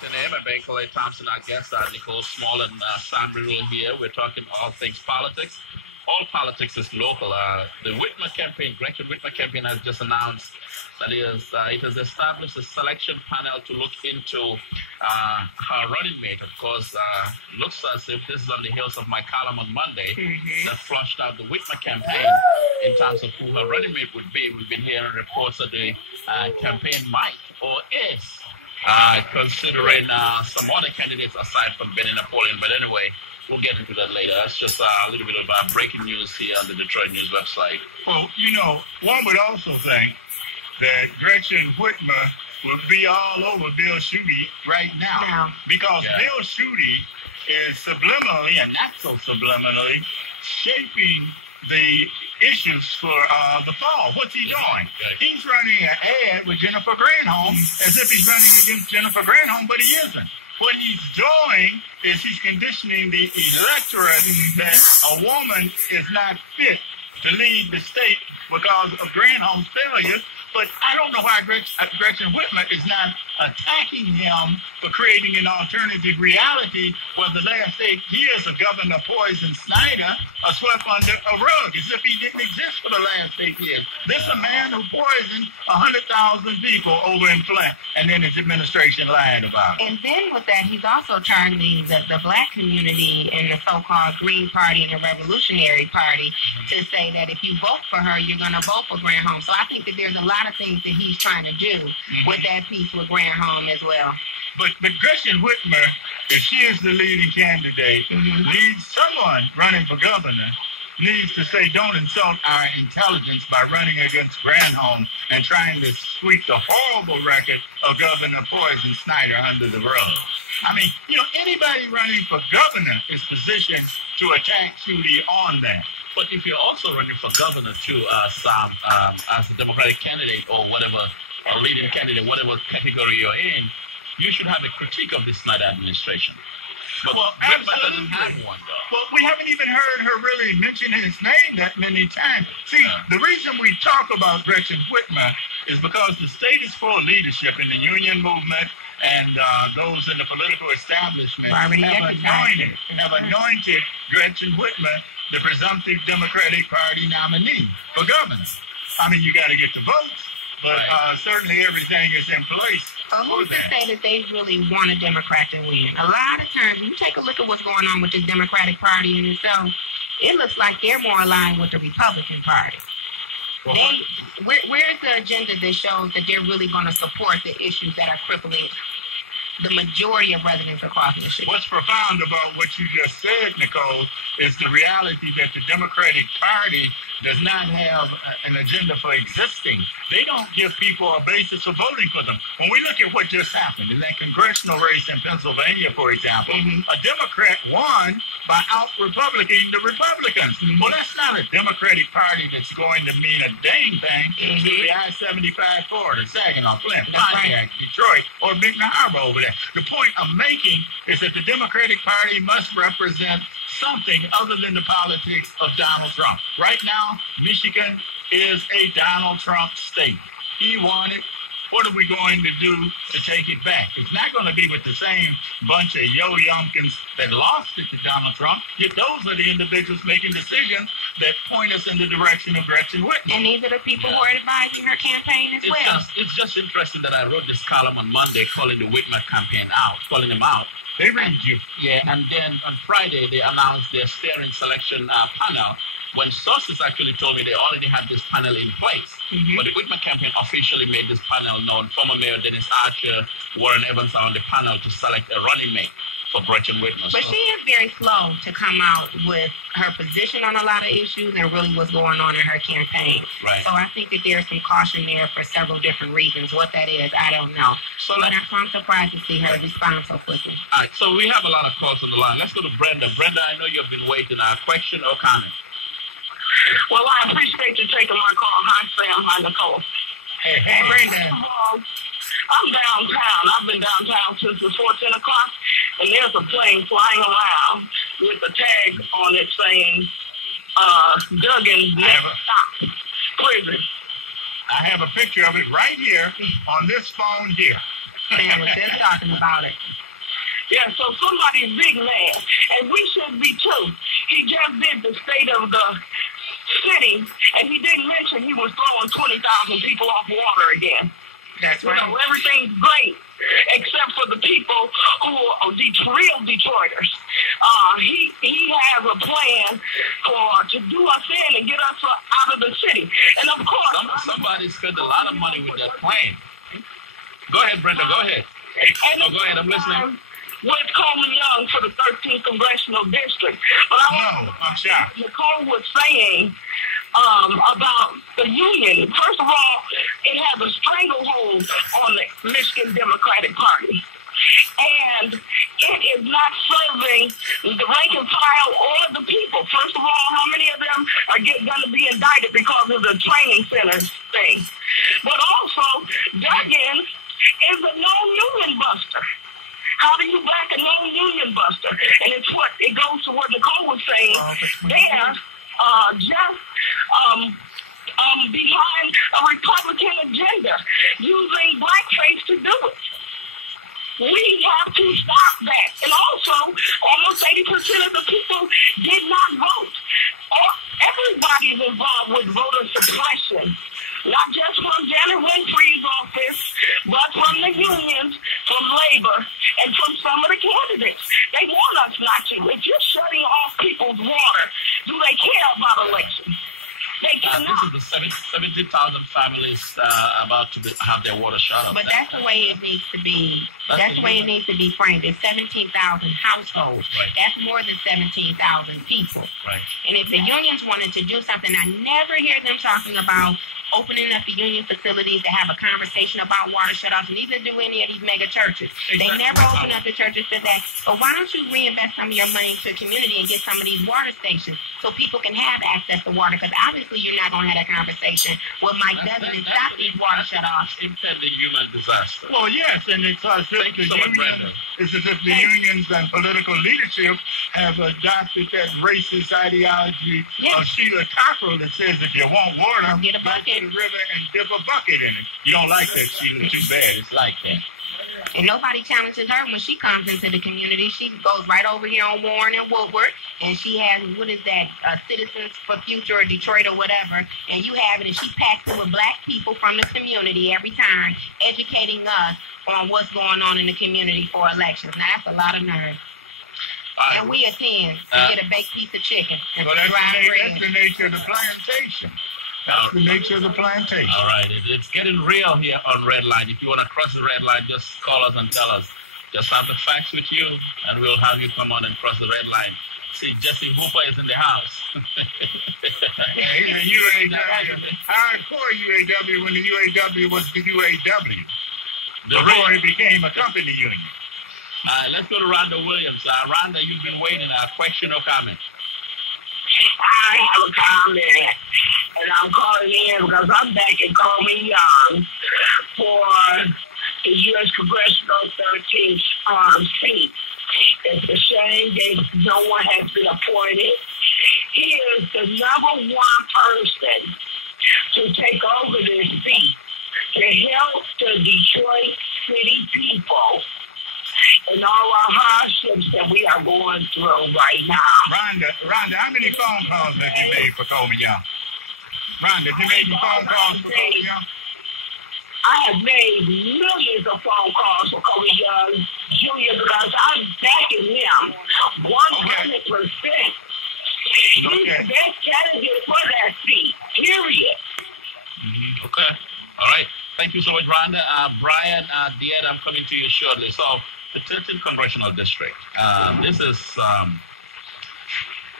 Today, my bank Clay Thompson, our guests are Nicole Small and Sam Riddle here. We're talking all things politics. All politics is local. The Whitmer campaign, Gretchen Whitmer campaign, has just announced that it has established a selection panel to look into her running mate. Of course, looks as if this is on the heels of my column on Monday that flushed out the Whitmer campaign in terms of who her running mate would be. We've been hearing reports that the campaign might or is considering some other candidates aside from Benny Napoleon. But anyway, we'll get into that later. That's just a little bit of breaking news here on the Detroit News website. Well, one would also think that Gretchen Whitmer would be all over Bill Schuette right now because Bill Schuette is subliminally and not so subliminally shaping the issues for the fall. What's he doing? He's running an ad with Jennifer Granholm as if he's running against Jennifer Granholm, but he isn't. What he's doing is he's conditioning the electorate that a woman is not fit to lead the state because of Granholm's failures. But I don't know why Gretchen Whitmer is not attacking him for creating an alternative reality where the last 8 years of Governor Poison Snyder are swept under a rug as if he didn't exist for the last 8 years. This is a man who poisoned 100,000 people over in Flint, and then his administration lied about it. And then with that, he's also targeting the black community and the so-called Green Party and the Revolutionary Party to say that if you vote for her, you're going to vote for Granholm. So I think that there's a lot of things that he's trying to do with that piece with Granholm as well. But Gretchen Whitmer, if she is the leading candidate, needs someone running for governor needs to say, don't insult our intelligence by running against Granholm and trying to sweep the horrible record of Governor Poison Snyder under the rug. I mean, anybody running for governor is positioned to attack Schuette on that. But if you're also running for governor too, Sam, as a Democratic candidate or whatever, a leading candidate, whatever category you're in, you should have a critique of the Snyder administration. But absolutely. Doesn't have one, though. Well, we haven't even heard her really mention his name that many times. See, the reason we talk about Gretchen Whitmer is because the state is full of leadership in the union movement, and those in the political establishment have anointed Gretchen Whitmer the presumptive Democratic Party nominee for governor. I mean, you got to get the votes, but certainly everything is in place. Who's to say that they really want a Democrat to win? A lot of times, when you take a look at what's going on with this Democratic Party in itself, it looks like they're more aligned with the Republican Party. Where's the agenda that shows that they're really going to support the issues that are crippling the majority of residents across Michigan? What's profound about what you just said, Nicole, is the reality that the Democratic Party does not have an agenda for existing. They don't give people a basis for voting for them. When we look at what just happened in that congressional race in Pennsylvania, for example, a Democrat won by out-Republicaning the Republicans. Well, that's not a Democratic Party that's going to mean a dang thing to the I-75 Florida, Saginaw, Flint, Pontiac, Detroit, or Big Harbor over there. The point I'm making is that the Democratic Party must represent something other than the politics of Donald Trump. Right now, Michigan is a Donald Trump state. He won it. What are we going to do to take it back? It's not going to be with the same bunch of yo-yoмкins that lost it to Donald Trump. Yet those are the individuals making decisions that point us in the direction of Gretchen Whitmer. And these are the people who are advising her campaign as well. It's just interesting that I wrote this column on Monday calling the Whitmer campaign out, calling them out. They read you. Yeah, and then on Friday, they announced their steering selection panel when sources actually told me they already had this panel in place. But the Whitmer campaign officially made this panel known. Former Mayor Dennis Archer, Warren Evans are on the panel to select a running mate for Gretchen Whitmer. But she is very slow to come out with her position on a lot of issues and really what's going on in her campaign. Right. So I think that there's some caution there for several different reasons. What that is, I don't know. So I'm surprised to see her respond so quickly. All right, so we have a lot of calls on the line. Let's go to Brenda. Brenda, I know you've been waiting. Question or comment? Well, I appreciate you taking my call. Hi, Sam. Hi, Nicole. Hey, Brenda. I'm downtown. I've been downtown since before 10 o'clock, and there's a plane flying around with a tag on it saying, Duggan never stopped. Crazy. I have a picture of it right here on this phone here. Sam was just talking about it. Yeah, so somebody's big mad, and we should be too. He just did the state of the city, and he didn't mention he was throwing 20,000 people off water again. That's right. So everything's great, except for the people who are real Detroiters. He has a plan to do us in and get us out of the city. And of course, somebody spent a lot of money with that plane. Go ahead, Brenda. Go ahead. And go ahead. I'm listening. With Coleman Young for the 13th Congressional District. But I'm shocked. Nicole was saying about the union. First of all, it has a stranglehold on the Michigan Democratic Party. And it is not serving the rank and file or the people. First of all, how many of them are going to be indicted because of the training centers thing? But also, Duggan is a non-union buster. How do you back a non-union buster? And it goes to what Nicole was saying. They're just behind a Republican agenda, using blackface to do it. We have to stop that. And also, almost 80% of the people did not vote. Everybody is involved with voter suppression. Not just from Janet Winfrey's office, but from the unions, from labor, and from some of the candidates. They want us not to. If you're shutting off people's water, do they care about elections? They cannot. This is the 70,000 families about to have their water shut off. But that's the way it needs to be. That's the way it needs to be framed. It's 17,000 households. Right. That's more than 17,000 people. Right. And if the unions wanted to do something, I never hear them talking about opening up the union facilities to have a conversation about water shutoffs, neither do any of these mega churches. Exactly. They never open up the churches to that. But why don't you reinvest some of your money into the community and get some of these water stations so people can have access to water? Because obviously you're not going to have a conversation with Mike Duggan and stop these water shutoffs. Impending human disaster. Well, yes, and it's as if the unions and political leadership have adopted that racist ideology of Sheila Cockrell that says if you want water, get a bucket. The river and dip a bucket in it. You don't like that, Sheila. Too bad. It's like that. And nobody challenges her when she comes into the community. She goes right over here on Warren and Woodward, and she has, Citizens for Future or Detroit or whatever, and you have it, and she packs it with black people from the community every time, educating us on what's going on in the community for elections. Now, that's a lot of nerve. And we attend to get a baked piece of chicken. And well, that's the nature of the plantation. That's the nature of the plantation. All right. It's getting real here on Red Line. If you want to cross the red line, just call us and tell us. Just have the facts with you, and we'll have you come on and cross the red line. See, Jesse Hooper is in the house. UAW. Hardcore UAW when the UAW was the UAW. Before it became a company union. Let's go to Rhonda Williams. Rhonda, you've been waiting. A question or comment? I have a comment, and I'm calling in because I'm back at Coleman Young for the U.S. Congressional 13th seat. It's a shame that no one has been appointed. He is the number one person to take over this seat to help the Detroit City people and all our hardships that we are going through right now. Rhonda, how many phone calls have you made for Coleman Young? Rhonda, you made phone calls for Coleman Young? I have made millions of phone calls for Coleman Young Jr. because I'm backing him 100%. He's the best candidate for that seat, period. Mm-hmm. Okay. All right. Thank you so much, Rhonda. Brian, Diet, I'm coming to you shortly. So, the 13th Congressional District. This is, I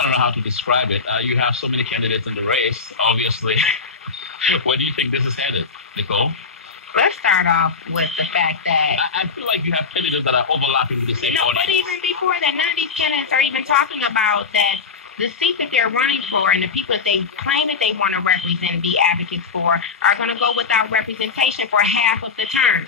don't know how to describe it. You have so many candidates in the race, obviously. Where do you think this is headed, Nicole? Let's start off with the fact that I feel like you have candidates that are overlapping with the same audience. But even before that, none of these candidates are even talking about that the seat that they're running for and the people that they claim that they want to represent and be advocates for are going to go without representation for half of the term.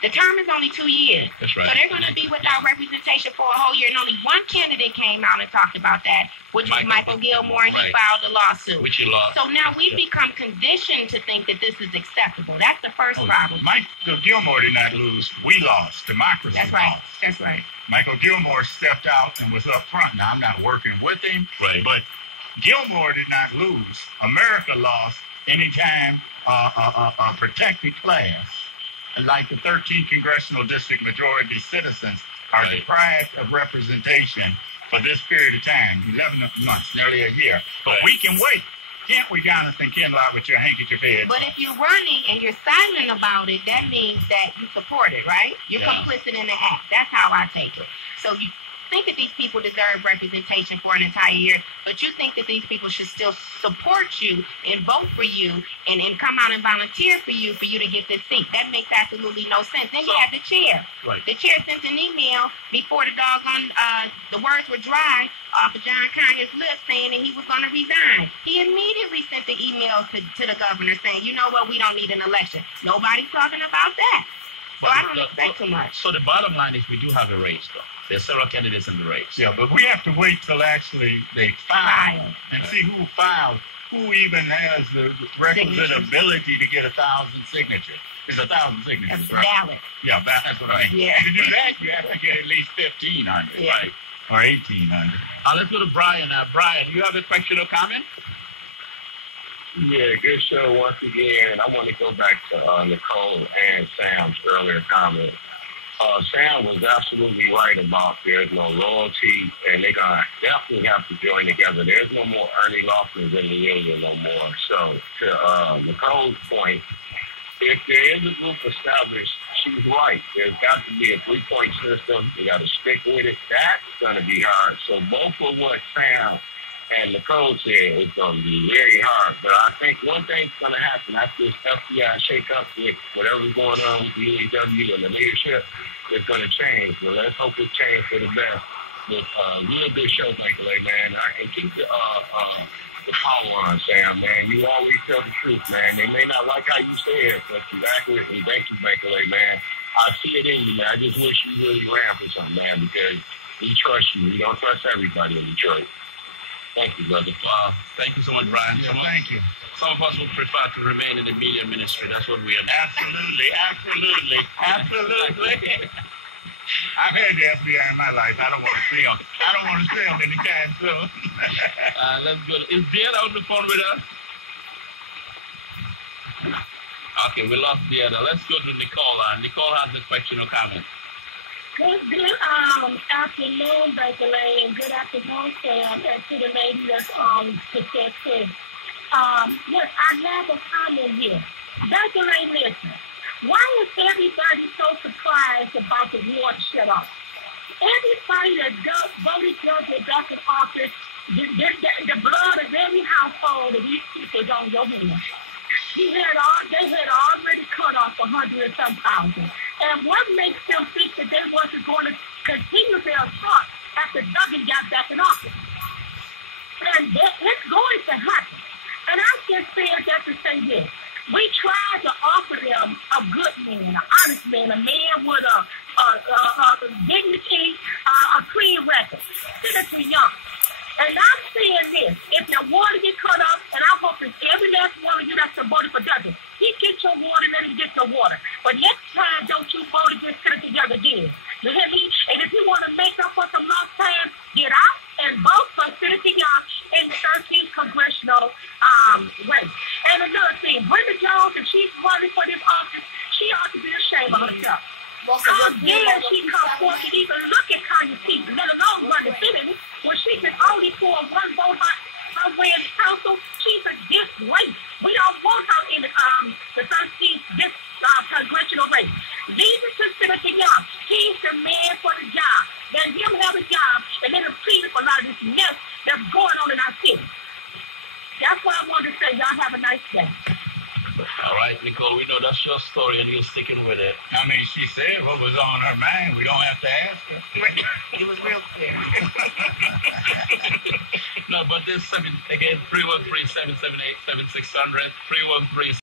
The term is only 2 years. That's right. So they're going to be without representation for a whole year. And only one candidate came out and talked about that, which was Michael Gilmore, and he filed a lawsuit. Which he lost. So now we've become conditioned to think that this is acceptable. That's the first problem. Michael Gilmore did not lose. We lost. Democracy That's right. lost. That's right. Michael Gilmore stepped out and was up front. Now, I'm not working with him, but Gilmore did not lose. America lost anytime a protected class, like the 13th Congressional District majority citizens, are deprived of representation for this period of time, 11 months, nearly a year. But we can wait. Can't we, Jonathan Kinlock, with your handkerchief head? But if you're running and you're silent about it, that means that you support it, right? You're complicit in the act. That's how I take it. So you think that these people deserve representation for an entire year, but you think that these people should still support you and vote for you and come out and volunteer for you to get this seat. That makes absolutely no sense. Then you have the chair. Right. The chair sent an email before the words were dry off of John Conyers' lips saying that he was going to resign. He immediately sent the email to the governor saying, you know what, we don't need an election. Nobody's talking about that. So I don't expect too much. So the bottom line is we do have a race, though. There's several candidates in the race. Yeah, but we have to wait till actually they file and see who filed, who even has the requisite ability to get 1,000 signatures. It's 1,000 signatures, That's right? valid. Yeah, that's what I mean. Yeah. And to do that, you have to get at least 1,500, right? Or 1,800. Let's go to Brian now. Brian, do you have a question or comment? Yeah, good show once again. I want to go back to Nicole and Sam's earlier comment. Sam was absolutely right about there's no loyalty, and they're going to definitely have to join together. There's no more Ernie Laughlins in the union no more. So to Nicole's point, if there is a group established, she's right. There's got to be a 3-point system. You got to stick with it. That's going to be hard. So both of what Sam and Nicole said is going to be very hard. But I think one thing's going to happen after this FBI shake-up with whatever's going on with the UAW and the leadership, it's going to change. But let's hope it changes for the best. But real good show, Michael, man. And keep the power on, Sam, man. You always tell the truth, man. They may not like how you say it, but you're accurate. And thank you, Michael, man. I see it in you, man. I just wish you really ran for something, man, because we trust you. We don't trust everybody in Detroit. Thank you, brother. Wow. Thank you so much, Brian. Yeah, thank you. Some of us would prefer to remain in the media ministry. That's what we are. Absolutely. I've had the FBI in my life. I don't want to see them anytime soon. Let's go. Is Deanna on the phone with us? Okay, we lost Deanna. Let's go to Nicole. Nicole has a question or comment. Good afternoon, Baker Lane. Good afternoon, Sam, and to the lady that's protected. Yes, I have a comment here. Baker Lane, listen. Why is everybody so surprised about the war shut off? Everybody that voted Judge Dr. Office, the blood of every household of these people is on your hands. They had already cut off 100 and some thousand. And what makes them think that they wasn't going to continue their assault after Duggan got back in office? And it's going to happen. And I just said that to say this. We tried to offer them a good man, an honest man, a man with a dignity, a clean record. Senator Young. And I'm saying this, if your water get cut off, and I hope it's every last one of you that's voted for Duggan, he get your water, let him get your water. But next time, don't you vote against Senator Young again. You hear me? And if you want to make up for some lost time, get out and vote for Senator Young in the 13th congressional race. And another thing, Brenda Jones, if she's running for this office, she ought to be ashamed of herself. How dare she come forth and even look at Congress people, let alone run the Senate, when she can only pour one vote her way in the council? She's a disgrace. We don't want her in the 13th congressional race. Leave it to Senator Young. He's the man for the job. Let him have a job and let him clean up a lot of this mess that's going on in our city. That's what I wanted to say. Y'all have a nice day. All right, Nicole, we know that's your story and you're sticking with it. I mean, she said what was on her mind. We don't have to ask her. It was real clear. No, but this, again, 313-778-7600, 313